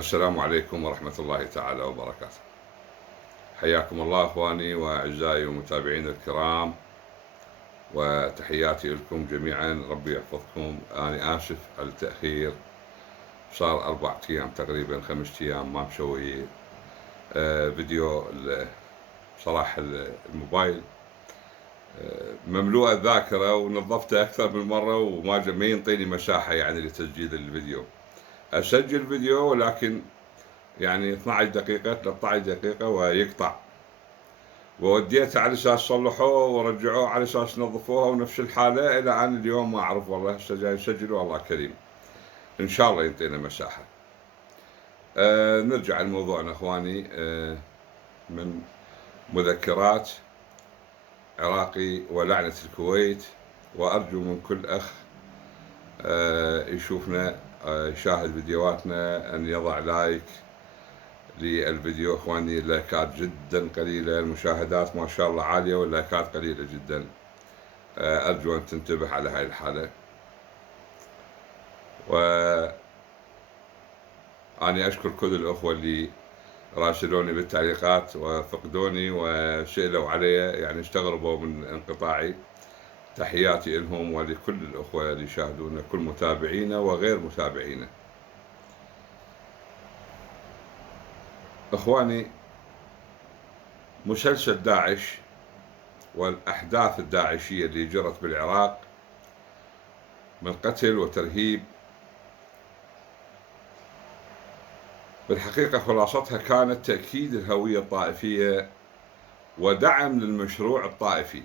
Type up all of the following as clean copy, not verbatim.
السلام عليكم ورحمة الله تعالى وبركاته. حياكم الله أخواني وأعزائي ومتابعين الكرام، وتحياتي لكم جميعا. ربي يحفظكم. أنا آسف على التأخير، صار 4 أيام تقريبا 5 أيام ما مسوي فيديو. صراحة الموبايل مملوء الذاكرة ونظفته أكثر من مرة وما ينطيني مساحة يعني لتسجيل الفيديو. أسجل فيديو ولكن يعني 12 دقيقة 13 دقيقة ويقطع، ووديته على اساس صلحوه ورجعوه على اساس نظفوها ونفس الحالة الى ان اليوم ما اعرف والله هسه جاي يسجل والله كريم. ان شاء الله ينطينا مساحة. نرجع لموضوعنا اخواني. من مذكرات عراقي ولعنة الكويت، وارجو من كل اخ يشوفنا يشاهد فيديوهاتنا ان يضع لايك للفيديو اخواني. اللايكات جدا قليله، المشاهدات ما شاء الله عاليه واللايكات قليله جدا. ارجو ان تنتبه على هاي الحاله. واني اشكر كل الاخوه اللي راسلوني بالتعليقات وفقدوني وسالوا علي، يعني استغربوا من انقطاعي. تحياتي لهم ولكل الاخوه اللي يشاهدونا، كل متابعينا وغير متابعينا. اخواني، مسلسل داعش والأحداث الداعشية اللي جرت بالعراق من قتل وترهيب، بالحقيقة خلاصتها كانت تأكيد الهوية الطائفية ودعم للمشروع الطائفي،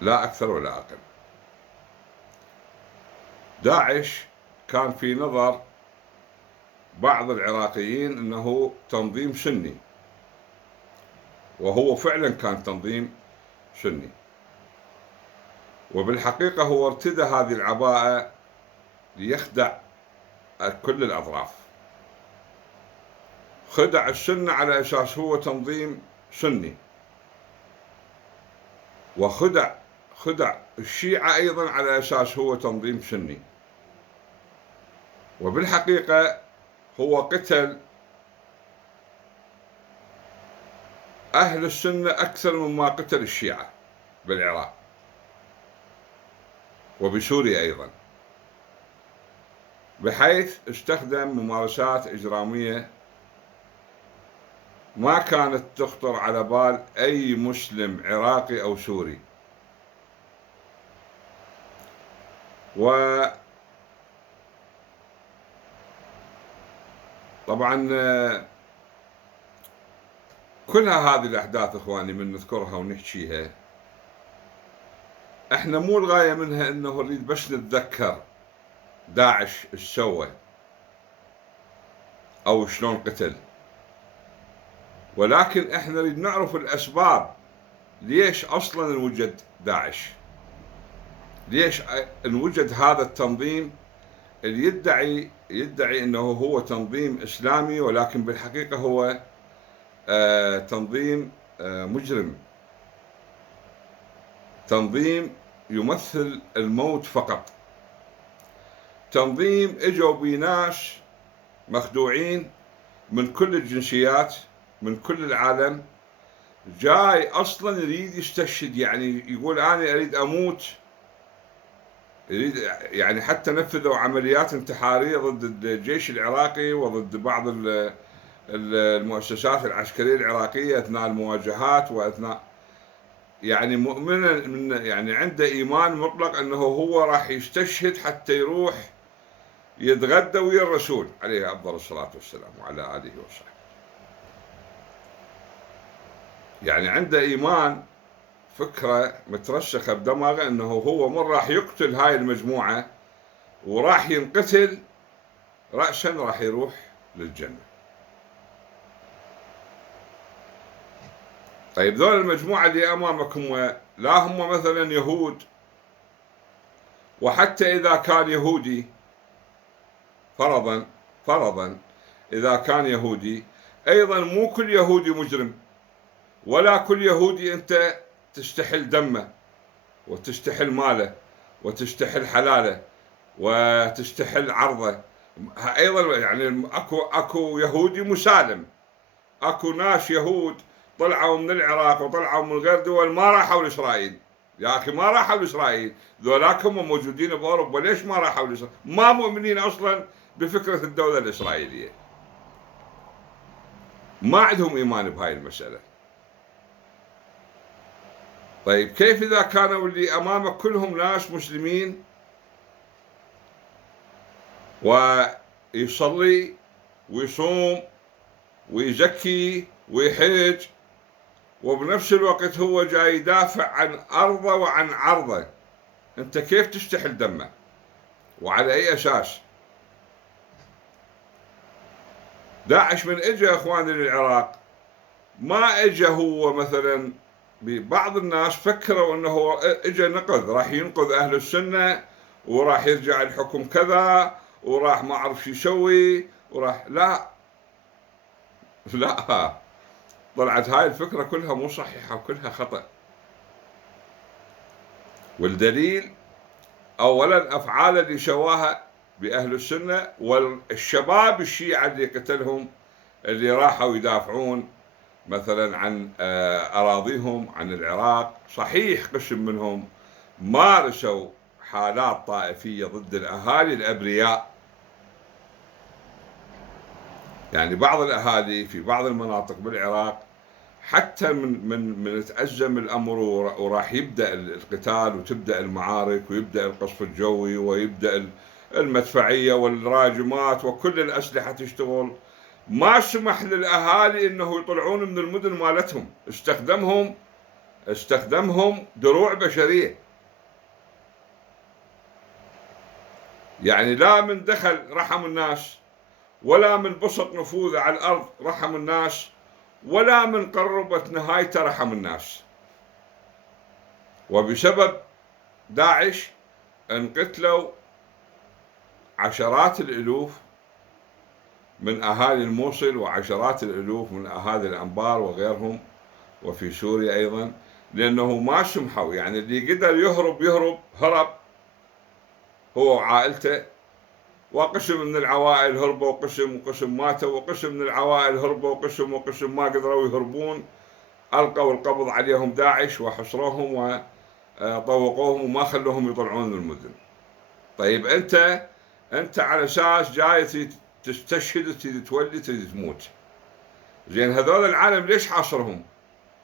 لا أكثر ولا أقل. داعش كان في نظر بعض العراقيين أنه تنظيم سني، وهو فعلا كان تنظيم سني، وبالحقيقة هو ارتدى هذه العباءة ليخدع كل الأطراف. خدع السنة على أساس هو تنظيم سني، وخدع الشيعة أيضا على أساس هو تنظيم سني، وبالحقيقة هو قتل أهل السنة أكثر مما قتل الشيعة بالعراق وبسوريا أيضا، بحيث استخدم ممارسات إجرامية ما كانت تخطر على بال أي مسلم عراقي أو سوري. وطبعا كلها هذه الأحداث إخواني من نذكرها ونحكيها، احنا مو الغاية منها انه نريد بس نتذكر داعش ايش سوى او شلون قتل، ولكن احنا نريد نعرف الاسباب ليش اصلا انوجد داعش، ليش انوجد هذا التنظيم اللي يدعي انه هو تنظيم اسلامي، ولكن بالحقيقة هو تنظيم مجرم، تنظيم يمثل الموت فقط، تنظيم اجوا بناس مخدوعين من كل الجنسيات من كل العالم، جاي اصلا يريد يستشهد، يعني يقول انا اريد اموت، يريد يعني حتى نفذوا عمليات انتحارية ضد الجيش العراقي وضد بعض المؤسسات العسكرية العراقية اثناء المواجهات، واثناء يعني مؤمنا من يعني عنده ايمان مطلق انه هو راح يستشهد حتى يروح يتغدى ويا الرسول عليه افضل الصلاة والسلام وعلى اله وصحبه. يعني عنده ايمان، فكرة مترسخة بدماغه انه هو من راح يقتل هاي المجموعة وراح ينقتل رأسا راح يروح للجنة. طيب ذول المجموعة اللي امامكم لا هم مثلا يهود، وحتى اذا كان يهودي فرضا اذا كان يهودي ايضا مو كل يهودي مجرم، ولا كل يهودي انت تستحل دمه وتستحل ماله وتستحل حلاله وتستحل عرضه أيضا يعني أكو يهودي مسالم، أكو ناس يهود طلعوا من العراق وطلعوا من غير دول ما راحوا لإسرائيل. يا أخي ما راحوا لإسرائيل، ذولاك هم موجودين بأوروبا، ليش ما راحوا لإسرائيل؟ ما مؤمنين أصلا بفكرة الدولة الإسرائيلية، ما عندهم إيمان بهاي المسألة. طيب كيف إذا كانوا اللي أمامك كلهم ناس مسلمين ويصلي ويصوم ويزكي ويحج، وبنفس الوقت هو جاي يدافع عن أرضه وعن عرضه، أنت كيف تستحل دمه؟ وعلى أي أساس؟ داعش من إجا إخواني للعراق ما إجا هو مثلا، بعض الناس فكروا أنه هو إجا نقذ، راح ينقذ أهل السنة وراح يرجع الحكم كذا وراح ما أعرف شو يسوي وراح، لا لا، طلعت هاي الفكرة كلها مو صحيحة وكلها خطأ. والدليل أولا أفعال اللي سواها بأهل السنة والشباب الشيعة اللي قتلهم، اللي راحوا يدافعون مثلا عن أراضيهم، عن العراق. صحيح قسم منهم مارسوا حالات طائفية ضد الأهالي الأبرياء، يعني بعض الأهالي في بعض المناطق بالعراق حتى من تأزم الأمر وراح يبدأ القتال وتبدأ المعارك ويبدأ القصف الجوي ويبدأ المدفعية والراجمات وكل الأسلحة تشتغل، ما سمح للأهالي إنه يطلعون من المدن مالتهم، استخدمهم دروع بشرية. يعني لا من دخل رحم الناس، ولا من بسط نفوذه على الأرض رحم الناس، ولا من قربت نهايته رحم الناس. وبسبب داعش انقتلوا عشرات الألوف من أهالي الموصل وعشرات الألوف من أهالي الأنبار وغيرهم، وفي سوريا أيضا، لأنه ما سمحوا. يعني اللي قدر هرب هو وعائلته، وقسم من العوائل هربوا وقسم ماتوا، وقسم من العوائل هربوا وقسم ما قدروا يهربون، ألقوا القبض عليهم داعش وحصروهم وطوقوهم وما خلوهم يطلعون من المدن. طيب أنت على أساس جاي تستشهد وتريد تولي تريد تموت، زين هذول العالم ليش حاصرهم؟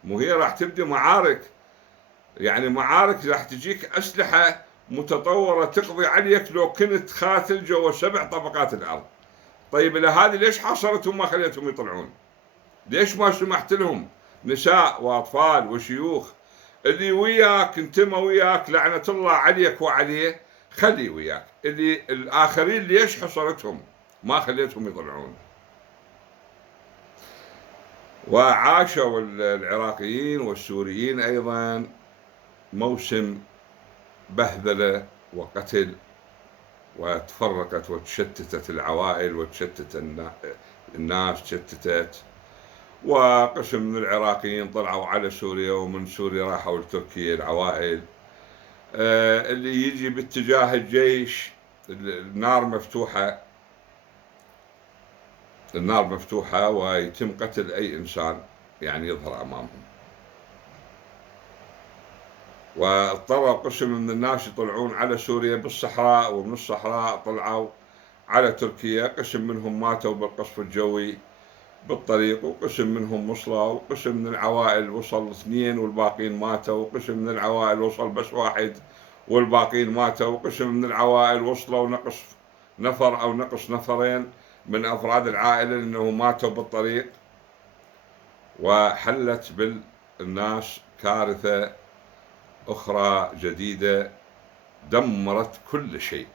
مو هي راح تبدي معارك، يعني معارك راح تجيك أسلحة متطورة تقضي عليك لو كنت خاتل جوا 7 طبقات الأرض. طيب الأهالي ليش حاصرتهم ما خليتهم يطلعون؟ ليش ما سمحت لهم، نساء وأطفال وشيوخ، اللي وياك انتم وياك لعنة الله عليك وعليه خلي وياك، اللي الآخرين ليش حصرتهم ما خليتهم يطلعون؟ وعاشوا العراقيين والسوريين أيضا موسم بهذلة وقتل، وتفرقت وتشتتت العوائل وتشتت الناس تشتتت، وقسم من العراقيين طلعوا على سوريا، ومن سوريا راحوا لتركيا العوائل. اللي يجي باتجاه الجيش النار مفتوحة ويتم قتل أي إنسان يعني يظهر أمامهم. واضطروا قسم من الناس يطلعون على سوريا بالصحراء، ومن الصحراء طلعوا على تركيا، قسم منهم ماتوا بالقصف الجوي بالطريق، وقسم منهم وصلوا، وقسم من العوائل وصل 2 والباقين ماتوا، وقسم من العوائل وصل بس 1 والباقين ماتوا، وقسم من العوائل وصلوا نقص نفر أو نقص نفرين من أفراد العائلة لأنه ماتوا بالطريق. وحلت بالناس كارثة أخرى جديدة دمرت كل شيء،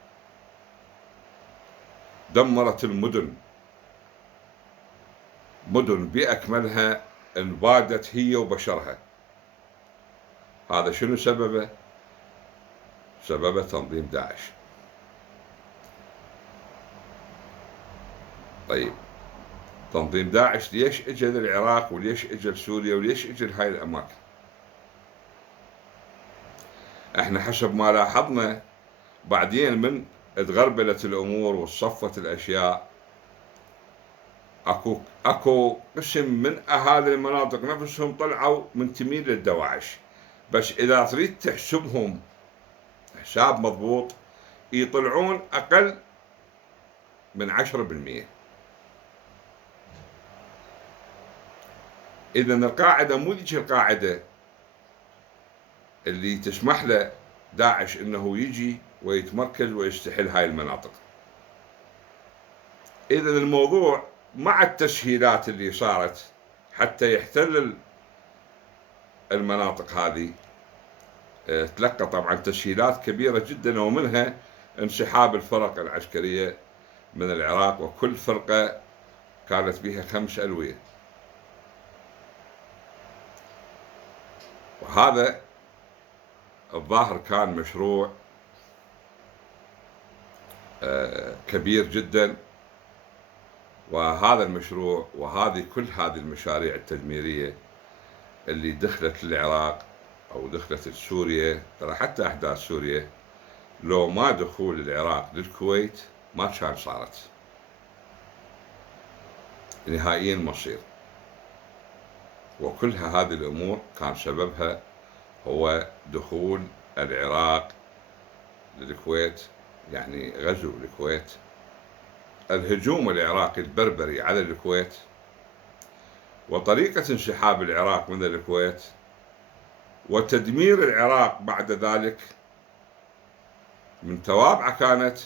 دمرت المدن بأكملها، انبادت هي وبشرها. هذا شنو سببه؟ سببه تنظيم داعش. طيب تنظيم داعش ليش اجى للعراق وليش اجى لسوريا وليش اجى لهاي الأماكن؟ احنا حسب ما لاحظنا بعدين من تغربلت الأمور وصفت الأشياء. اكو قسم من اهالي المناطق نفسهم طلعوا منتمين للدواعش، بس اذا تريد تحسبهم حساب مضبوط يطلعون اقل من 10%. اذا القاعده مو ذيك القاعده اللي تسمح له داعش انه يجي ويتمركز ويستحل هاي المناطق. اذا الموضوع مع التسهيلات اللي صارت حتى يحتل المناطق هذه، تلقى طبعا تسهيلات كبيرة جدا، ومنها انسحاب الفرق العسكرية من العراق، وكل فرقة كانت بها 5 ألوية. وهذا الظاهر كان مشروع كبير جدا، وهذا المشروع كل هذه المشاريع التدميرية اللي دخلت للعراق أو دخلت لسوريا، ترى حتى أحداث سوريا لو ما دخول العراق للكويت ما كان صارت نهائيا مصير. وكلها هذه الأمور كان سببها هو دخول العراق للكويت، يعني غزو الكويت، الهجوم العراقي البربري على الكويت، وطريقة انسحاب العراق من الكويت، وتدمير العراق بعد ذلك. من توابعه كانت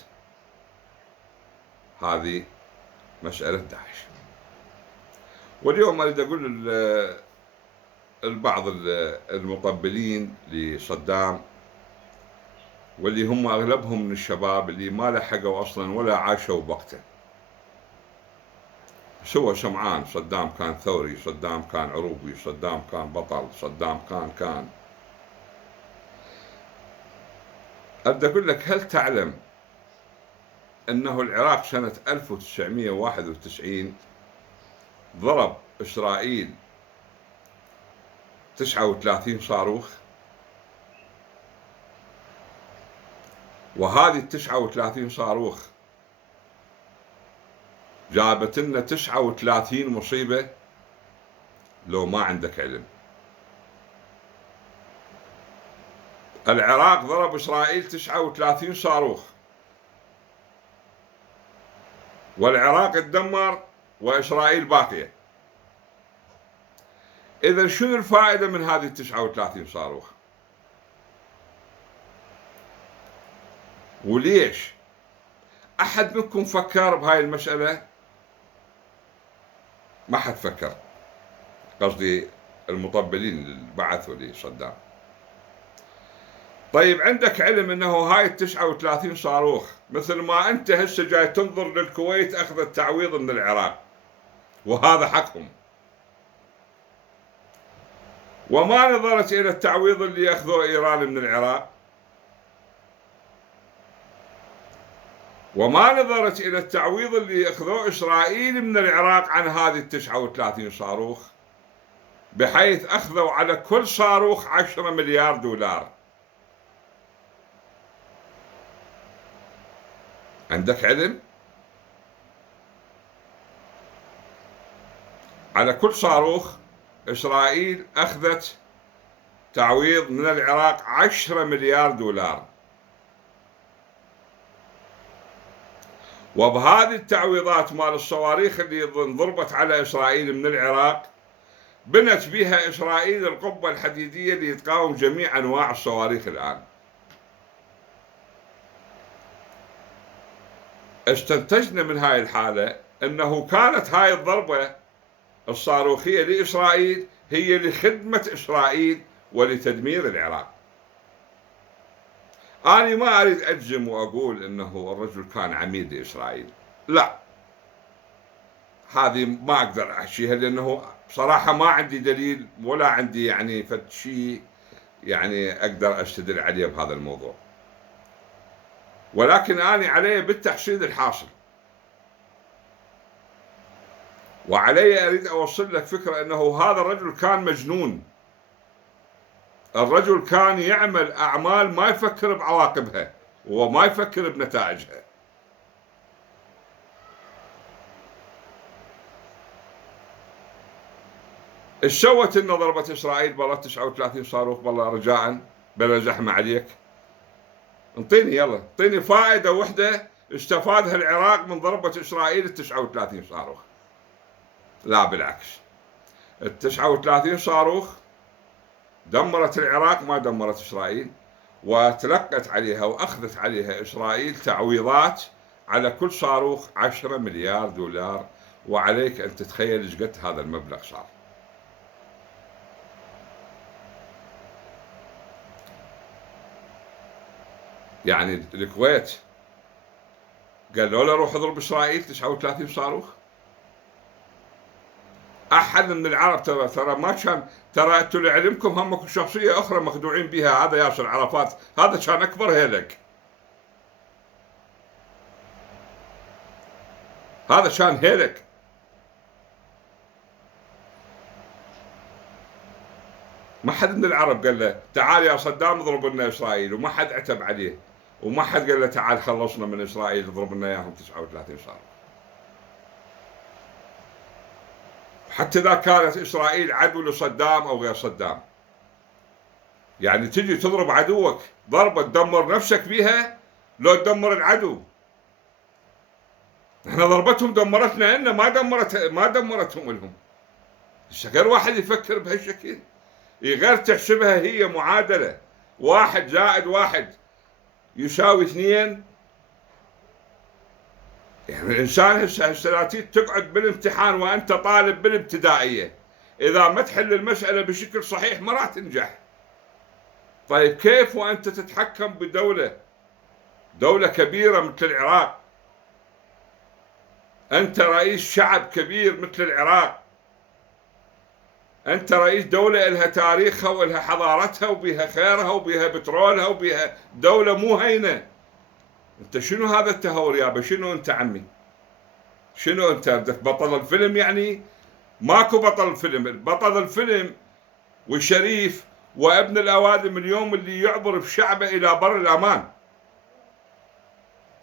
هذه مسألة داعش. واليوم أريد أقول البعض المقبلين لصدام، واللي هم أغلبهم من الشباب اللي ما لحقوا أصلا ولا عاشوا وقته، سوى سمعان صدام كان ثوري، صدام كان عروبي، صدام كان بطل، صدام كان أبدأ أقول لك، هل تعلم أنه العراق سنة 1991 ضرب إسرائيل 39 صاروخ، وهذه 39 صاروخ جابت لنا 39 مصيبة لو ما عندك علم. العراق ضرب إسرائيل 39 صاروخ، والعراق اتدمر وإسرائيل باقية. إذا شنو الفائدة من هذه 39 صاروخ؟ وليش؟ أحد منكم فكر بهاي المسألة؟ ما حد فكر، قصدي المطبلين اللي بعثوا لصدام. طيب عندك علم انه هاي 39 صاروخ مثل ما انت هسه جاي تنظر للكويت اخذت تعويض من العراق، وهذا حقهم، وما نظرت الى التعويض اللي اخذوه ايران من العراق، وما نظرت الى التعويض اللي اخذوه اسرائيل من العراق عن هذه 39 صاروخ، بحيث اخذوا على كل صاروخ 10 مليار دولار. عندك علم؟ على كل صاروخ إسرائيل أخذت تعويض من العراق 10 مليار دولار. وبهذه التعويضات مال الصواريخ اللي انضربت على إسرائيل من العراق، بنت بها إسرائيل القبة الحديدية اللي تقاوم جميع أنواع الصواريخ الآن. استنتجنا من هاي الحالة أنه كانت هاي الضربة الصاروخية لإسرائيل هي لخدمة إسرائيل ولتدمير العراق. أنا ما أريد أجزم وأقول أنه الرجل كان عميل لإسرائيل، لا، هذه ما أقدر أحكيها، لأنه بصراحة ما عندي دليل ولا عندي يعني فد شيء يعني أقدر أستدل عليه بهذا الموضوع، ولكن أنا علي بالتحصيل الحاصل، وعلي أريد أوصل لك فكرة أنه هذا الرجل كان مجنون. الرجل كان يعمل أعمال ما يفكر بعواقبها، وما يفكر بنتائجها. ايش سوت انه ضربت اسرائيل بالله 39 صاروخ؟ بالله رجاء بلا زحمه عليك، انطيني يلا، انطيني فائده وحده استفادها العراق من ضربه اسرائيل 39 صاروخ. لا بالعكس، 39 صاروخ دمرت العراق ما دمرت اسرائيل، وتلقت عليها واخذت عليها اسرائيل تعويضات على كل صاروخ 10 مليار دولار، وعليك ان تتخيل ايش قد هذا المبلغ صار. يعني الكويت قالوا له روح اضرب اسرائيل 39 صاروخ. احد من العرب ترى ما كان، ترى انتم لعلمكم همكم شخصيه اخرى مخدوعين بها، هذا ياسر عرفات، هذا كان اكبر هيلك، هذا كان هيلك. ما حد من العرب قال له تعال يا صدام اضرب لنا اسرائيل، وما حد عتب عليه، وما حد قال له تعال خلصنا من اسرائيل اضرب لنا اياهم 39 صاروخ. حتى اذا كانت اسرائيل عدو لصدام او غير صدام، يعني تجي تضرب عدوك ضربه تدمر نفسك بيها لو تدمر العدو. احنا ضربتهم دمرتنا، إن ما دمرتهم لهم. غير واحد يفكر بهالشكل، غير تحسبها هي معادله 1 زائد 1 يساوي 2. يعني الانسان هسه تقعد بالامتحان وانت طالب بالابتدائيه، اذا ما تحل المساله بشكل صحيح ما راح تنجح. طيب كيف وانت تتحكم بدوله كبيره مثل العراق؟ انت رئيس شعب كبير مثل العراق، انت رئيس دوله لها تاريخها ولها حضارتها وبها خيرها وبها بترولها وبها دوله مو هينه. انت شنو هذا التهور يابا؟ شنو انت عمي؟ شنو انت بطل الفيلم؟ يعني ماكو بطل الفيلم، بطل الفيلم والشريف وابن الاوادم اليوم اللي يعبر بشعبه الى بر الامان.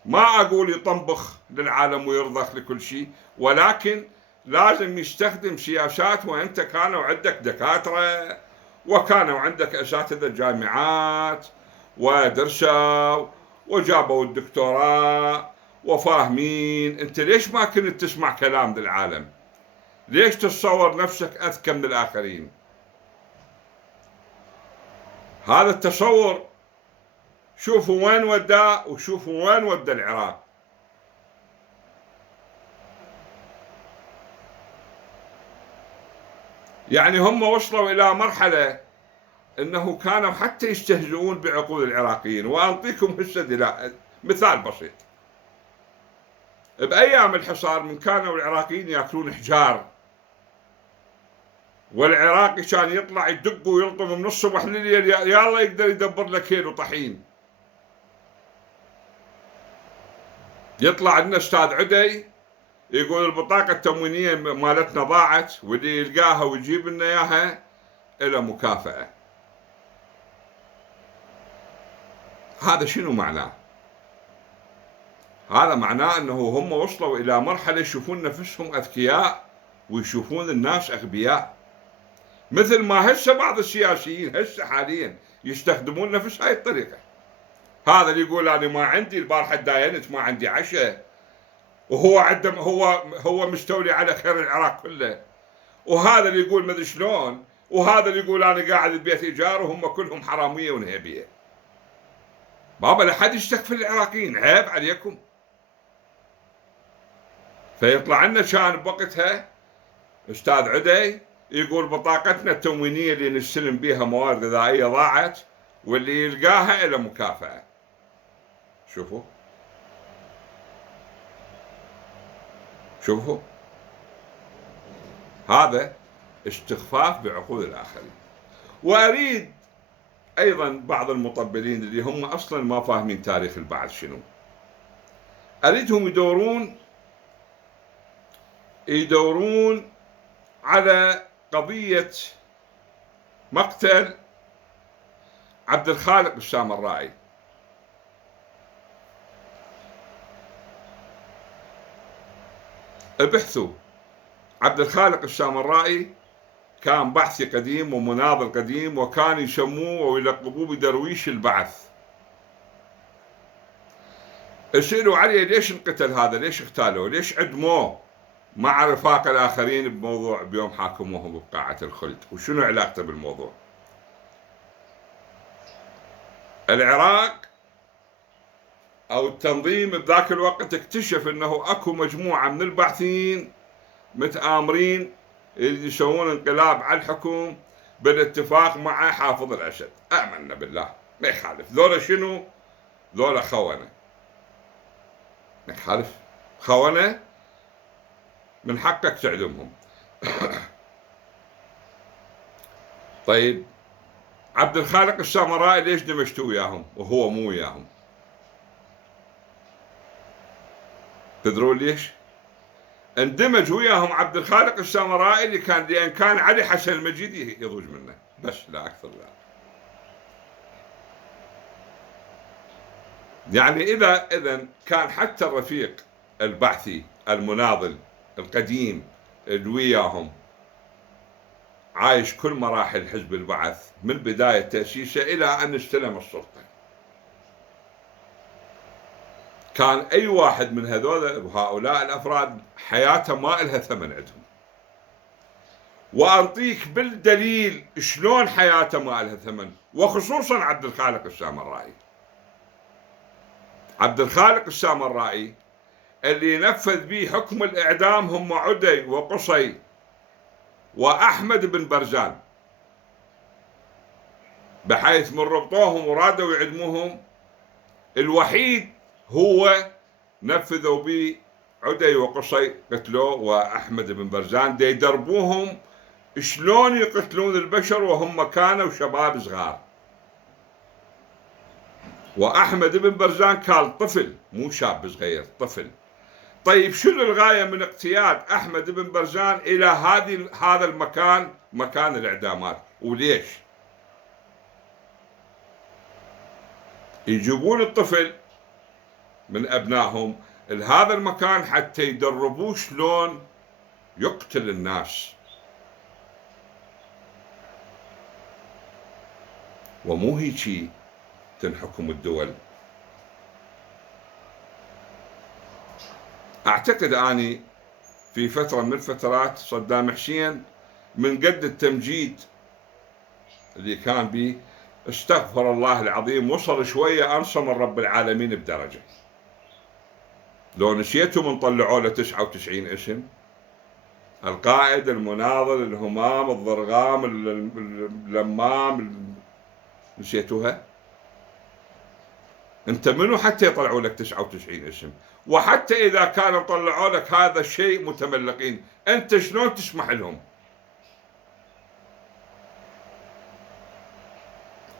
ما اقول يطنبخ للعالم ويرضخ لكل شيء، ولكن لازم يستخدم سياسات. وانت كانوا عندك دكاتره وكانوا عندك اساتذه جامعات ودرسوا وجابوا الدكتوراه وفاهمين، انت ليش ما كنت تسمع كلام للعالم؟ ليش تتصور نفسك اذكى من الاخرين؟ هذا التصور شوفوا وين وداه وشوفوا وين ودى العراق. يعني هم وصلوا الى مرحله انه كانوا حتى يستهزئون بعقول العراقيين. وانطيكم هسه مثال بسيط. بايام الحصار من كانوا العراقيين ياكلون حجار، والعراقي كان يطلع يدق ويلطم من الصبح لليل يا الله يقدر يدبر له كيلو طحين. يطلع لنا استاذ عدي يقول البطاقه التموينيه مالتنا ضاعت، واللي يلقاها ويجيب لنا اياها له مكافاه. هذا شنو معناه؟ هذا معناه انه هم وصلوا الى مرحله يشوفون نفسهم اذكياء ويشوفون الناس اغبياء، مثل ما هسه بعض السياسيين هسه حاليا يستخدمون نفس هاي الطريقه. هذا اللي يقول انا ما عندي البارحه داينت ما عندي عشاء، وهو هو مستولي على خير العراق كله. وهذا اللي يقول مدري شلون، وهذا اللي يقول انا قاعد ببيت ايجار، وهم كلهم حراميه ونهبيه. بابا لا حد يستكفل العراقيين، عيب عليكم. فيطلع لنا كان بوقتها استاذ عدي يقول بطاقتنا التموينيه اللي نستلم بها مواد غذائيه ضاعت، واللي يلقاها له مكافاه. شوفوا هذا استخفاف بعقول الآخرين. وأريد أيضا بعض المطبلين اللي هم أصلا ما فاهمين تاريخ البعث شنو، أريدهم يدورون على قضية مقتل عبد الخالق السامرائي. ابحثوا. عبد الخالق السامرائي كان بحثي قديم ومناضل قديم، وكان يسموه ويلقبوه بدرويش البعث. اسألوا عليه ليش انقتل هذا، ليش اغتالوه، ليش عدموه مع رفاق الآخرين بموضوع بيوم حاكموهم بقاعة الخلد، وشنو علاقته بالموضوع؟ العراق أو التنظيم بذاك الوقت اكتشف أنه أكو مجموعة من الباحثين متآمرين اللي يسوون انقلاب على الحكم بالاتفاق مع حافظ الأسد. آمنا بالله ما يخالف. ذولا شنو؟ ذولا خونة. ما يخالف، خونة من حقك تعدمهم. طيب عبد الخالق السامرائي ليش دمجتوا وياهم وهو مو وياهم؟ تدرون ليش؟ اندمج وياهم عبد الخالق السامرائي لأن كان علي حسن المجيد يضوج منه، بس لا أكثر لا. يعني إذا كان حتى الرفيق البعثي المناضل القديم اللي وياهم عايش كل مراحل حزب البعث من بداية تأسيسه إلى أن استلم السلطة، كان أي واحد من هؤلاء الأفراد حياته ما إلها ثمن عندهم. وأعطيك بالدليل شلون حياته ما إلها ثمن، وخصوصا عبد الخالق السامرائي. عبد الخالق السامرائي اللي نفذ به حكم الإعدام هم عدي وقصي وأحمد بن برزان، بحيث من ربطوهم ورادوا يعدموهم الوحيد هو نفذوا به عدي وقصي قتلوه، وأحمد بن برزان دي يدربوهم شلون يقتلون البشر وهم كانوا شباب صغار. وأحمد بن برزان كان طفل مو شاب صغير، طفل. طيب شنو الغاية من اقتياد أحمد بن برزان إلى هذا المكان، مكان الإعدامات؟ وليش؟ يجيبون الطفل من أبنائهم لهذا المكان حتى يدربوه شلون يقتل الناس. ومو هيجي تنحكم الدول. أعتقد أني في فترة من الفترات صدام حسين من قد التمجيد اللي كان به، استغفر الله العظيم، وصل شوية أنصى من رب العالمين بدرجة. لو نسيتوا من طلعوا له 99 اسم: القائد، المناضل، الهمام، الضرغام، اللمام، نسيتوها؟ انت منو حتى يطلعوا لك 99 اسم؟ وحتى اذا كانوا طلعوا لك هذا الشيء متملقين، انت شلون تسمح لهم؟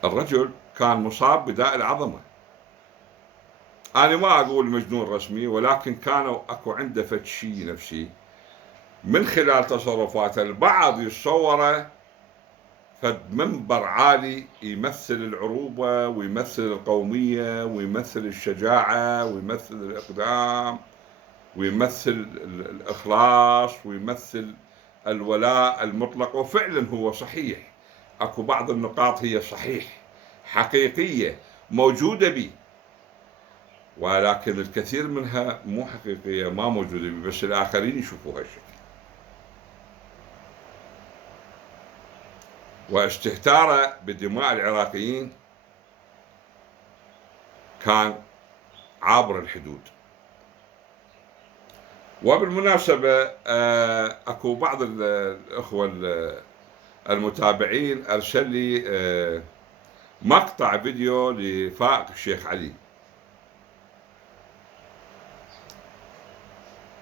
الرجل كان مصاب بداء العظمة. انا ما اقول مجنون رسمي، ولكن كانوا اكو عنده فد شيء نفسي من خلال تصرفاته. البعض يتصوره فد منبر عالي يمثل العروبة ويمثل القومية ويمثل الشجاعة ويمثل الإقدام ويمثل الإخلاص ويمثل الولاء المطلق. وفعلا هو صحيح، اكو بعض النقاط هي صحيح حقيقية موجودة بي، ولكن الكثير منها مو حقيقية ما موجودة بي، بس الآخرين يشوفوها الشكل. واستهتاره بدماء العراقيين كان عابر الحدود. وبالمناسبة اكو بعض الأخوة المتابعين أرسل لي مقطع فيديو لفائق الشيخ علي،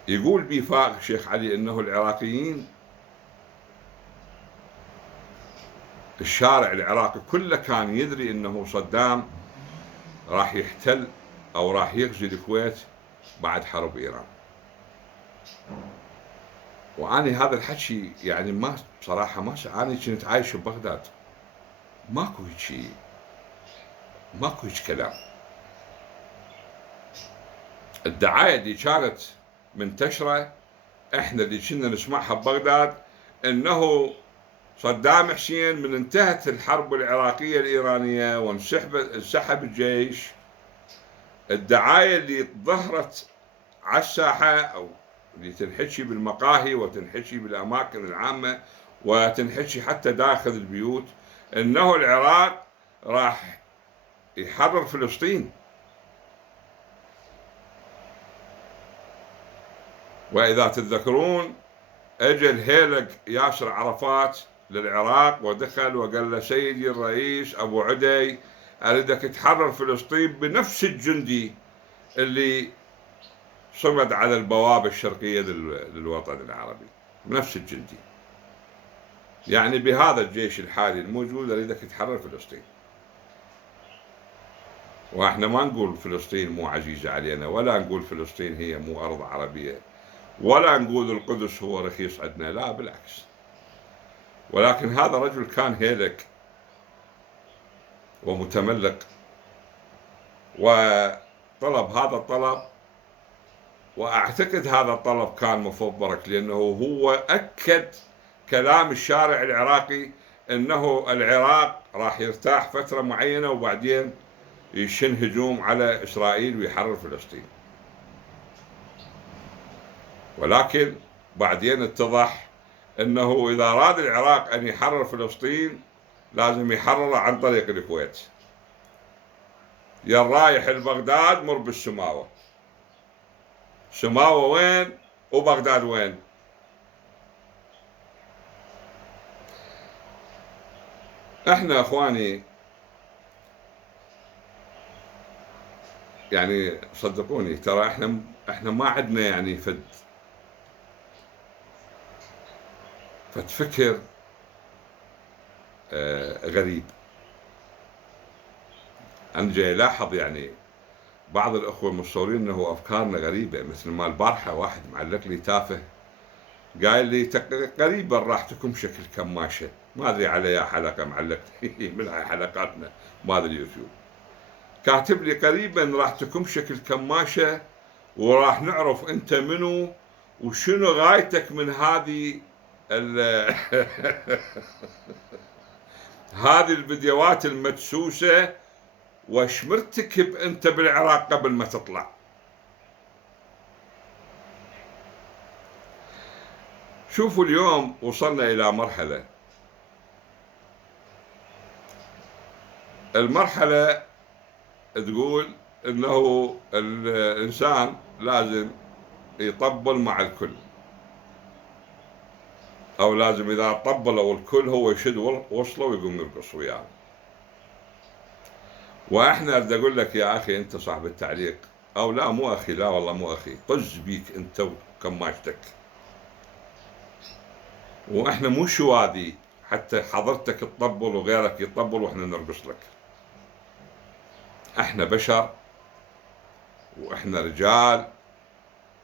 يقول بي فائق الشيخ علي انه العراقيين، الشارع العراقي كله كان يدري انه صدام راح يحتل او راح يغزو الكويت بعد حرب ايران. واني هذا الحكي يعني ما بصراحه ما اني كنت عايش ببغداد، ماكو هيك كلام. الدعايه اللي كانت منتشره احنا اللي كنا نسمعها ببغداد انه صدام حسين من انتهت الحرب العراقية الإيرانية وانسحب الجيش، الدعاية اللي ظهرت على الساحة أو اللي تنحكي بالمقاهي وتنحكي بالأماكن العامة وتنحكي حتى داخل البيوت إنه العراق راح يحرر فلسطين. وإذا تتذكرون اجى الهيلق ياسر عرفات للعراق ودخل وقال له سيدي الرئيس ابو عدي اريدك تحرر فلسطين بنفس الجندي اللي صمد على البوابه الشرقيه للوطن العربي، بنفس الجندي، يعني بهذا الجيش الحالي الموجود اريدك تحرر فلسطين. واحنا ما نقول فلسطين مو عزيزه علينا، ولا نقول فلسطين هي مو ارض عربيه، ولا نقول القدس هو رخيص عندنا، لا بالعكس. ولكن هذا رجل كان هيلك ومتملق وطلب هذا الطلب، واعتقد هذا الطلب كان مفبرك لانه هو اكد كلام الشارع العراقي انه العراق راح يرتاح فتره معينه وبعدين يشن هجوم على اسرائيل ويحرر فلسطين. ولكن بعدين اتضح انه اذا اراد العراق ان يحرر فلسطين لازم يحرره عن طريق الكويت. يا رايح لبغداد مر بالسماوه. سماوه وين وبغداد وين؟ احنا اخواني يعني صدقوني ترى احنا ما عندنا يعني فكر غريب. أنا جاي ألاحظ يعني بعض الأخوة مصورين أنه أفكارنا غريبة، مثل ما البارحة واحد معلق لي تافه قايل لي قريبا راح تكون شكل كماشة، ما أدري على يا حلقة معلق من حلقاتنا مال اليوتيوب، كاتب لي قريبا راح تكون شكل كماشة وراح نعرف أنت منو وشنو غايتك من هذه هذه الفيديوهات المدسوسة وش مرتكب انت بالعراق قبل ما تطلع. شوفوا اليوم وصلنا الى مرحلة، المرحلة تقول انه الانسان لازم يطبل مع الكل، او لازم اذا طبلوا الكل هو يشد وصله ويقوم يرقص وياه. واحنا بدي اقول لك يا اخي انت صاحب التعليق، او لا مو اخي، لا والله مو اخي، طز بيك انت وكماشتك، واحنا مو شواذي حتى حضرتك تطبل وغيرك يطبل واحنا نرقص لك. احنا بشر واحنا رجال،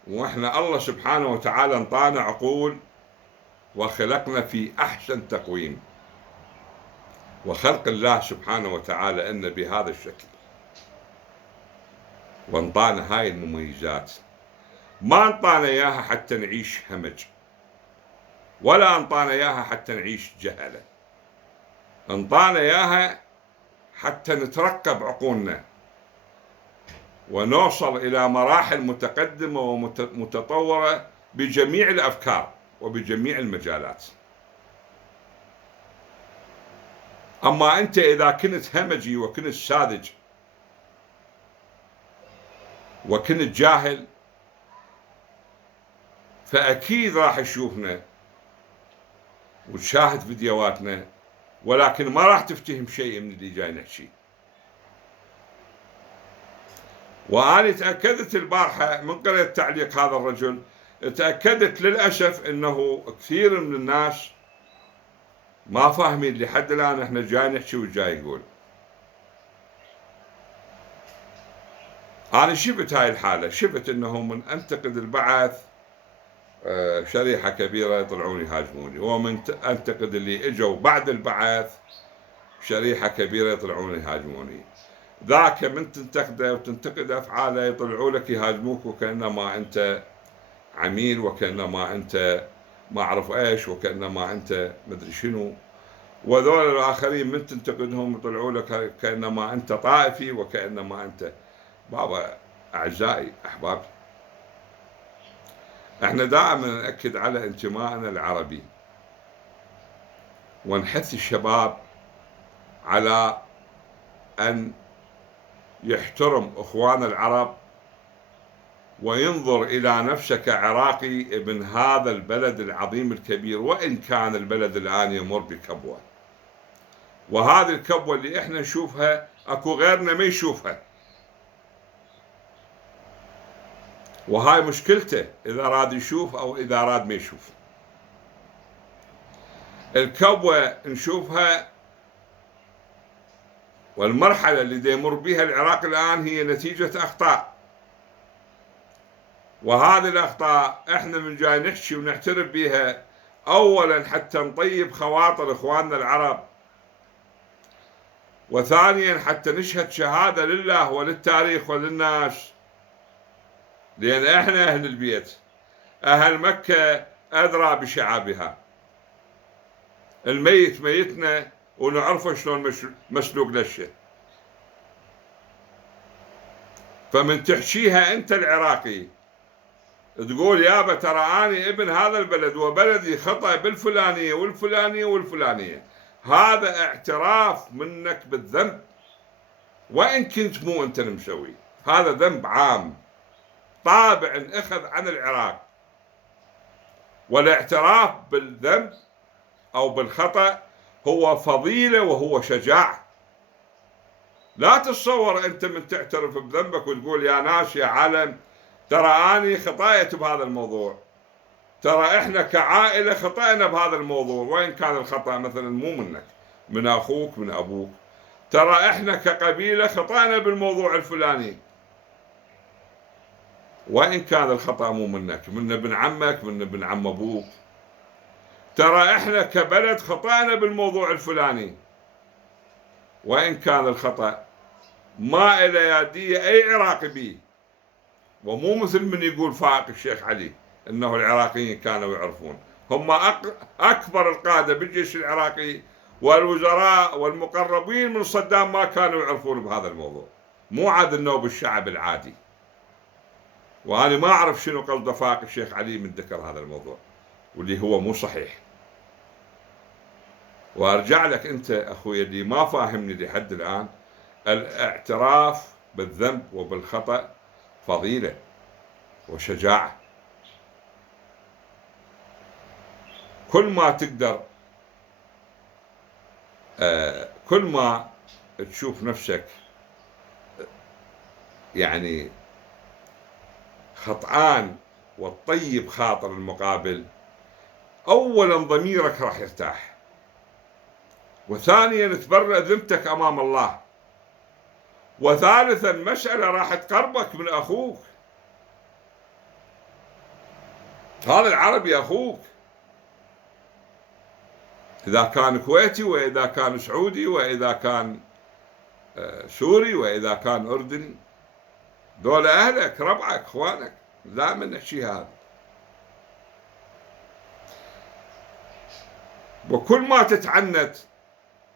واحنا الله سبحانه وتعالى انطانا عقول وخلقنا في احسن تقويم، وخلق الله سبحانه وتعالى ان بهذا الشكل، وانطانا هاي المميزات، ما انطانا اياها حتى نعيش همج، ولا انطانا اياها حتى نعيش جهله، انطانا اياها حتى نترقى بعقولنا ونوصل الى مراحل متقدمه ومتطوره بجميع الافكار وبجميع المجالات. اما انت اذا كنت همجي وكنت ساذج وكنت جاهل فاكيد راح تشوفنا وتشاهد فيديوهاتنا، ولكن ما راح تفتهم شيء من اللي جاي نحكي. وأنا تأكدت البارحة من قريت تعليق هذا الرجل، تأكدت للأسف أنه كثير من الناس ما فاهمين لحد الآن احنا جاي نحكي وجاي نقول. أنا شفت هاي الحالة، شفت أنه من أنتقد البعث شريحة كبيرة يطلعون يهاجموني، ومن أنتقد اللي إجوا بعد البعث شريحة كبيرة يطلعون يهاجموني. ذاك من تنتقده وتنتقد أفعاله يطلعوا لك يهاجموك وكأنما أنت عميل، وكأنما أنت ما أعرف إيش، وكأنما أنت مدري شنو. وذول الآخرين من تنتقدهم يطلعوا لك كأنما أنت طائفي، وكأنما أنت. بابا أعزائي أحبابي، احنا دائما نأكد على انتمائنا العربي، ونحث الشباب على أن يحترم إخوان العرب، وينظر إلى نفسه كعراقي ابن هذا البلد العظيم الكبير، وإن كان البلد الآن يمر بكبوة، وهذه الكبوة اللي احنا نشوفها اكو غيرنا ما يشوفها، وهاي مشكلته إذا راد يشوف أو إذا راد ما يشوف. الكبوة نشوفها، والمرحلة اللي يمر بها العراق الآن هي نتيجة أخطاء، وهذه الأخطاء احنا من جاي نحكي ونعترف بها، أولا حتى نطيب خواطر إخواننا العرب، وثانيا حتى نشهد شهادة لله وللتاريخ وللناس، لأن احنا أهل البيت، أهل مكة أدرى بشعابها، الميت ميتنا ونعرفه شلون مسلوق للشيء. فمن تحشيها أنت العراقي تقول يابا ترى أنا ابن هذا البلد وبلدي خطأ بالفلانية والفلانية والفلانية، هذا اعتراف منك بالذنب، وإن كنت مو أنت المسوي، هذا ذنب عام طابع أخذ عن العراق. والاعتراف بالذنب أو بالخطأ هو فضيلة وهو شجاعة. لا تتصور أنت من تعترف بذنبك وتقول يا ناس يا عالم ترى أنا خطأت بهذا الموضوع، ترى إحنا كعائلة خطأنا بهذا الموضوع، وإن كان الخطأ مثلا مو منك، من أخوك من أبوك، ترى إحنا كقبيلة خطأنا بالموضوع الفلاني، وإن كان الخطأ مو منك، من ابن عمك من ابن عم أبوك، ترى إحنا كبلد خطأنا بالموضوع الفلاني، وإن كان الخطأ ما إلى يدي أي عراقي بيه. ومو مثل من يقول فائق الشيخ علي إنه العراقيين كانوا يعرفون، هم أكبر القادة بالجيش العراقي والوزراء والمقربين من صدام ما كانوا يعرفون بهذا الموضوع، مو عاد النوب الشعب العادي. وأنا ما أعرف شنو قصد فائق الشيخ علي من ذكر هذا الموضوع، واللي هو مو صحيح. وأرجع لك أنت أخوي اللي ما فاهمني لحد الآن، الاعتراف بالذنب وبالخطأ فضيلة وشجاعة. كل ما تقدر، كل ما تشوف نفسك يعني خطآن وتطيب خاطر المقابل، أولا ضميرك راح يرتاح، وثانيا تبرأ ذمتك أمام الله، وثالثا مسألة راح تقربك من أخوك. هذا العربي أخوك، إذا كان كويتي وإذا كان سعودي وإذا كان سوري وإذا كان أردني، دول أهلك ربعك إخوانك، دائما نحكي هذا. وكل ما تتعنت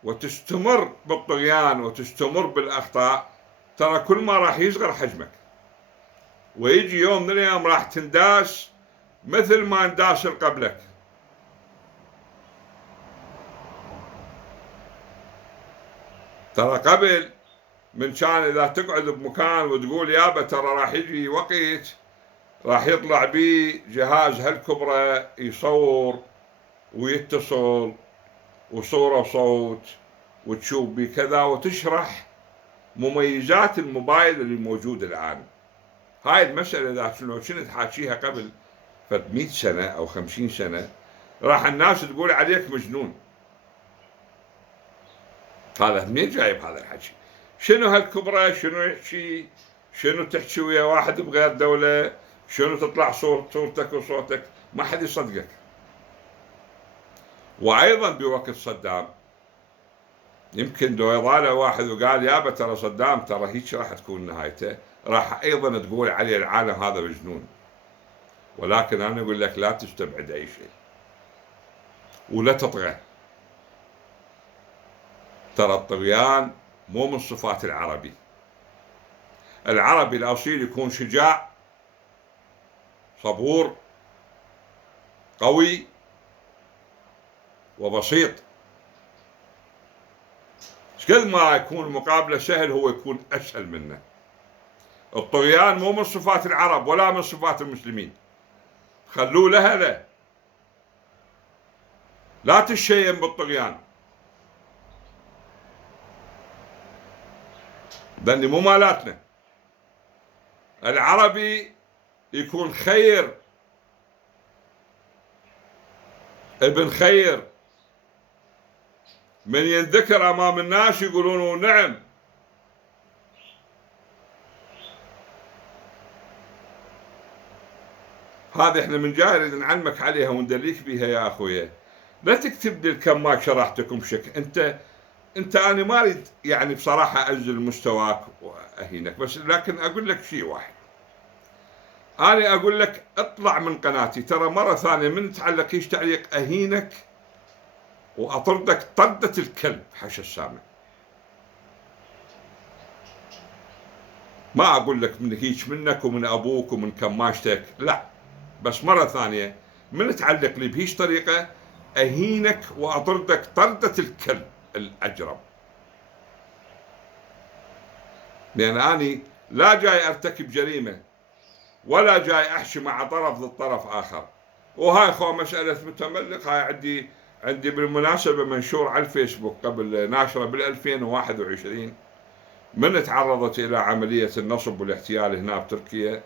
وتستمر بالطغيان وتستمر بالأخطاء، ترى كل ما راح يصغر حجمك، ويجي يوم من الأيام راح تنداس مثل ما انداس قبلك. ترى قبل من كان إذا تقعد بمكان وتقول يابا ترى راح يجي وقت راح يطلع بي جهاز هالكبرى يصور ويتصل وصورة وصوت وتشوف بي كذا، وتشرح مميزات الموبايل اللي موجود الآن. هاي المسألة إذا كنت حاكيها قبل 100 سنة أو 50 سنة راح الناس تقول عليك مجنون. هذا منين جايب هذا الحكي؟ شنو هالكبرى؟ شنو يحكي؟ شنو تحكي ويا واحد بغير دولة؟ شنو تطلع صورتك وصوتك؟ ما حد يصدقك. وأيضا بوقت صدام يمكن لو يضال واحد وقال يابا ترى صدام ترى هيك راح تكون نهايته، راح أيضا تقول عليه العالم هذا مجنون. ولكن أنا أقول لك لا تستبعد أي شيء ولا تطغى. ترى الطغيان مو من صفات العربي. العربي الأصيل يكون شجاع، صبور، قوي، وبسيط. قد ما يكون المقابلة سهل هو يكون أسهل منه. الطغيان مو من صفات العرب ولا من صفات المسلمين، خلوه لهذا، لا تشيم بالطغيان، لأن مو مالاتنا. العربي يكون خير ابن خير، من ينذكر أمام الناس يقولون نعم. هذه احنا من جاي نعلمك عليها وندليك بها يا اخويا. لا تكتب لي الكماك شرحتكم بشكل انت انا ما اريد يعني بصراحه انزل مستواك واهينك، بس لكن اقول لك شيء واحد. انا اقول لك اطلع من قناتي، ترى مره ثانيه من تعلقيش تعليق اهينك واطردك طردة الكلب حش السامع. ما اقول لك من هيك منك ومن ابوك ومن كماشتك، لا، بس مرة ثانية من تعلق لي بهيش طريقة أهينك وأطردك طردة الكلب الأجرب. لأن أنا لا جاي أرتكب جريمة ولا جاي أحشي مع طرف ضد طرف آخر. وهاي خو مسألة متملق، هاي عندي بالمناسبة منشور على الفيسبوك قبل ناشرة بال2021 من تعرضت إلى عملية النصب والاحتيال هنا بتركيا،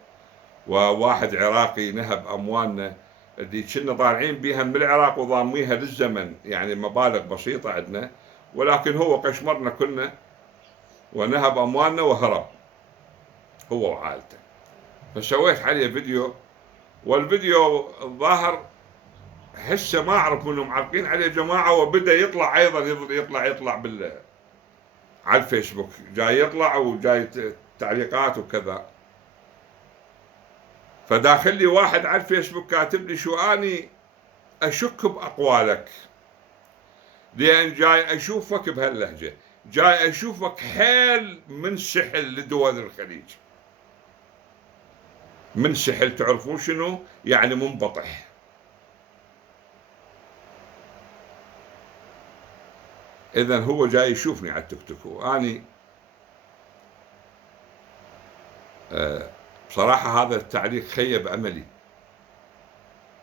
وواحد عراقي نهب أموالنا اللي كنا طالعين بيها من العراق وضاميها للزمن، يعني مبالغ بسيطة عندنا، ولكن هو قشمرنا كلنا ونهب أموالنا وهرب هو وعائلته. فسويت عليه فيديو، والفيديو الظاهر هسه ما أعرف منهم معلقين عليه جماعة، وبدأ يطلع أيضا يطلع على الفيسبوك، جاي يطلع وجاي تعليقات وكذا. فداخل لي واحد على الفيسبوك كاتب لي شو اني اشك باقوالك، لان جاي اشوفك بهاللهجه، جاي اشوفك حيل من سحل لدول الخليج. من سحل تعرفون شنو يعني؟ منبطح. اذا هو جاي يشوفني على التيك توك، واني بصراحه هذا التعليق خيب املي.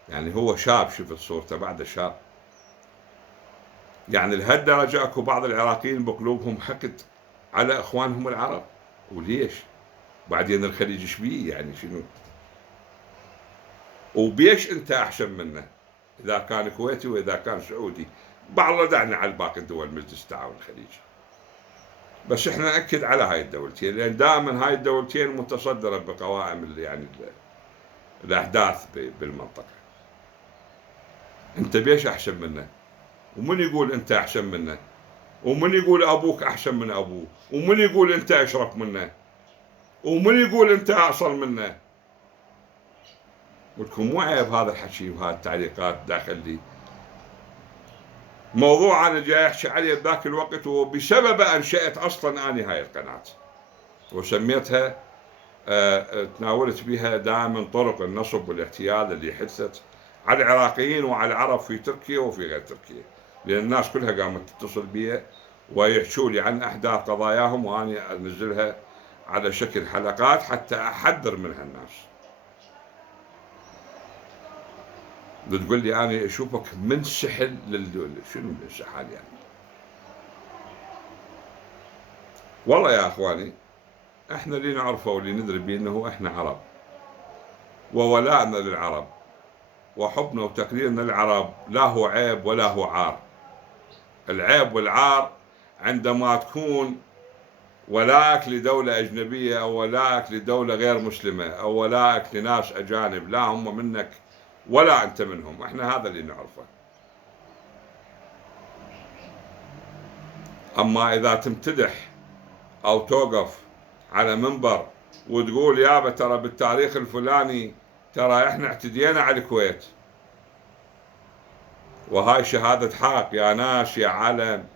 يعني هو شاب، شفت صورته بعد شاب، يعني لهالدرجة اكو بعض العراقيين بقلوبهم حقد على اخوانهم العرب. وليش؟ بعدين الخليج ايش بيه يعني شنو؟ وبيش انت احسن منه اذا كان كويتي واذا كان سعودي؟ بعض دعنا على باقي الدول مجلس التعاون الخليجي، بس احنا ناكد على هاي الدولتين، لان دائما هاي الدولتين متصدره بقوائم يعني الاحداث بالمنطقه. انت بيش احسن منه؟ ومن يقول انت احسن منه؟ ومن يقول ابوك احسن من ابوه؟ ومن يقول انت اشرف منه؟ ومن يقول انت اصل منه؟ ولكم مو عيب هذا الحكي وهذه التعليقات داخل لي؟ موضوع انا جاي احكي عليه بذاك الوقت، وبسببه انشأت اصلا اني هاي القناه، وسميتها تناولت بها دائما طرق النصب والاحتيال اللي حدثت على العراقيين وعلى العرب في تركيا وفي غير تركيا، لان الناس كلها قامت تتصل بي ويحكوا لي عن احداث قضاياهم، واني انزلها على شكل حلقات حتى احذر منها الناس. بتقول لي انا اشوفك من سحل شنو من السحال يعني؟ والله يا اخواني احنا اللي نعرفه واللي ندري به انه احنا عرب، وولائنا للعرب وحبنا وتقديرنا للعرب لا هو عيب ولا هو عار. العيب والعار عندما تكون ولاءك لدولة أجنبية أو ولاءك لدولة غير مسلمة أو ولاءك لناس أجانب، لا هم منك ولا أنت منهم. احنا هذا اللي نعرفه. أما إذا تمتدح أو توقف على منبر وتقول يابا ترى بالتاريخ الفلاني ترى احنا اعتدينا على الكويت، وهاي شهادة حق يا ناس يا علم.